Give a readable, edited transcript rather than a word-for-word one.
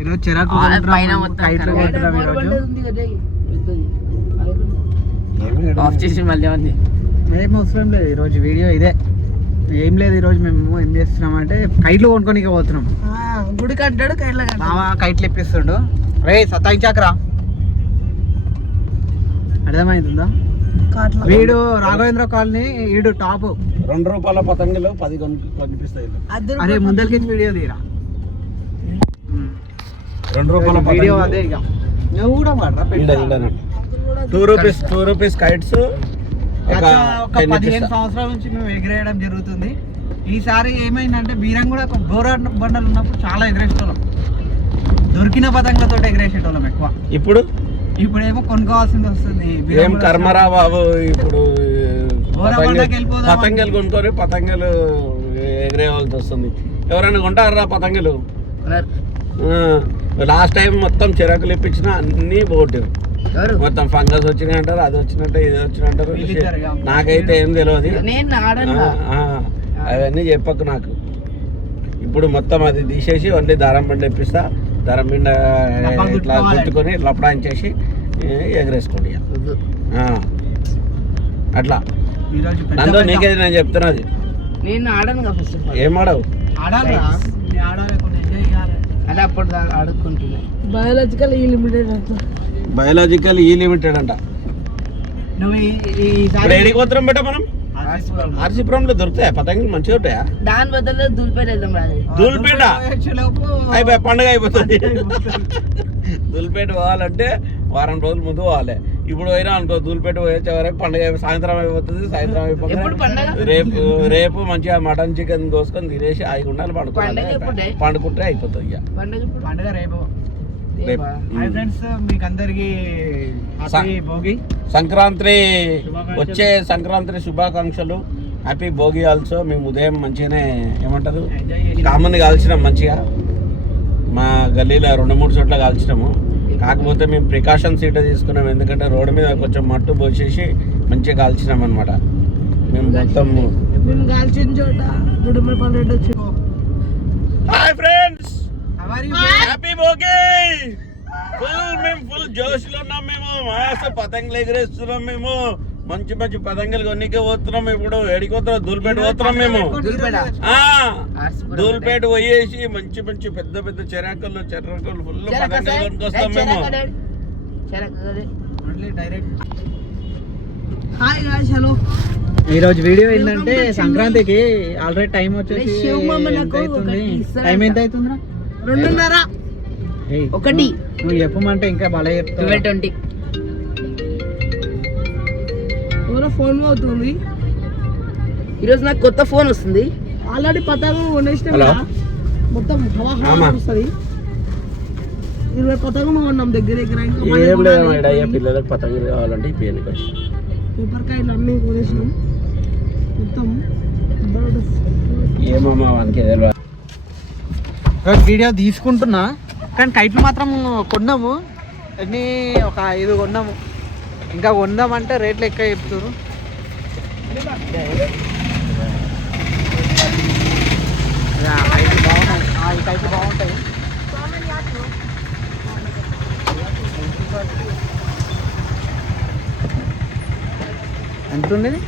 ఈరోజు చిరాకు ఆఫ్ చేసి మళ్ళీ ఉంది. ఏం అవసరం లేదు, ఈరోజు వీడియో ఇదే. ఏం లేదు, ఈరోజు మేము ఏం చేస్తున్నాం అంటే కైట్లు కొనుక్కొని పోతున్నాం. గుడి కట్టాడు కైట్ల మామ కైట్లు ఇప్పిస్తుండు. రే సతాయించాకరా, అర్థమైందా? వీడు రాఘవేంద్ర కాలనీ, వీడు టాప్. ₹2 పతంగులు 10 కనిపిస్తాయి. అరే ముందరికి వీడియో తీరా. ₹2 వీడియో అదే ఇక నువ్వు కూడా ₹2 కైట్స్. ఒక 15 సంవత్సరాల నుంచి మేము ఎగిరేయడం జరుగుతుంది. ఈసారి ఏమైందంటే బీరం కూడా ఒక గోర బండలు ఉన్నప్పుడు చాలా ఎగిరేసేటోళ్ళం, దొరికిన పతంగులతో ఎగిరేసేటోళ్ళం ఎక్కువ. ఇప్పుడేమో కొనుక్కోవాల్సింది వస్తుంది. ఏం కర్మరా బాబు, ఇప్పుడు పతంగులు కొనుక్కొని పతంగులు ఎగిరేవాల్సి వస్తుంది. ఎవరైనా కొంటారా పతంగులు? లాస్ట్ టైం మొత్తం చిరాకులు ఇప్పించిన అన్ని పోటీ, మొత్తం ఫంగస్ వచ్చినాయి అంటారు, అది వచ్చినట్టు ఇది వచ్చినట్టారు. నాకైతే ఏం తెలియదు, అవన్నీ చెప్పకు నాకు. ఇప్పుడు మొత్తం అది తీసేసి ఓన్లీ దారం బండి ఇప్పిస్తా, దారం బండ ఇట్లా చుట్టుకొని లపడాయించేసి ఎగరేసుకోండి అట్లా. నందు నీకేది నేను చెప్తున్నది, నేను ఆడను కదా ఫస్ట్. ఏం ఆడవు? అదే అప్పుడు ఆడుకుంటున్నా. బయాలజికల్ ఈ లిమిటెడ్ అంట. ఇప్పుడు ఏడికి పోతున్నాం బెట్ట మనం? ఆర్సీపురంలో దొరుకుతాయా పతంగులు? మంచిగా ఉంటాయా? దాని బదులు దూల్పేట వెళ్దాం. దూల్పేట అయిపోయి పండుగ అయిపోతుంది. దూల్పేట పోవాలంటే వారం రోజుల ముందు పోవాలి. ఇప్పుడు పోయినా అనుకో, దూల్పేట పోయే వరకు పండుగ సాయంత్రం అయిపోతుంది. సాయంత్రం అయిపోతుంది రేపు మంచిగా మటన్ చికెన్ కోసుకొని తినేసి 5 గుంటలు పండుకుంటే అయిపోతుంది. ఇక పండుగ రేపు. మీకు అందరికి భోగి సంక్రాంతి, వచ్చే సంక్రాంతి శుభాకాంక్షలు. Happy Bhogi also. మేము ఉదయం మంచిగానే ఏమంటారు కామన్ కాల్చినాం మంచిగా. మా గల్లీలో 2-3 చోట్ల కాల్చినాము. కాకపోతే మేము ప్రికాషన్స్ ఇట్లా తీసుకున్నాం, ఎందుకంటే రోడ్డు మీద కొంచెం మట్టు పోసేసి మంచిగా కాల్చినాం అనమాట. మేము మొత్తం కాల్చిన చోట hi friends, happy Bhogi. Full జోష్ లో ఉన్నాం మేము. మాస పతంగులు ఎగరేస్తున్నాం మేము. మంచి మంచి పతంగులు కొన్నికే పోతున్నాం. ఇప్పుడు ఎడిపోతున్నాం, దూల్పేట పోతున్నాం మేము. దూల్పేట పోయేసి మంచి మంచి పెద్ద పెద్ద చెరాకలు ఫుల్ పతంగులు కొనుక్కొస్తాం మేము. ఈరోజు వీడియో ఏంటంటే సంక్రాంతికి ఆల్రెడీ టైం వచ్చేసి టైం ఎంత అవుతుందా? 2:30. నువ్వు చెప్పమంటే ఇంకా బాగా చెప్తావు. 12:20. ఫోన్ అవుతుంది. ఈరోజు నాకు కొత్త ఫోన్ వస్తుంది. ఆల్రెడీ పతంగం కొనేసిన మొత్తం వస్తుంది. 20 పతంగం కొన్నాం దగ్గర పిల్లలకు పతంగులు కావాలంటే పేపర్ కాయలు అన్నీ కొనేసినాం మొత్తం. ఏమమ్మా వానికి వీడియో తీసుకుంటున్నా, కానీ కైట్లు మాత్రం కొన్నాము. అన్నీ ఒక 5 కొన్నాము. ఇంకా కొందామంటే రేట్లు ఎక్కువ చెప్తారు. కైట్లు బాగున్నాయి, ఈ కైట్లు బాగుంటాయి. ఎంత ఉండేది?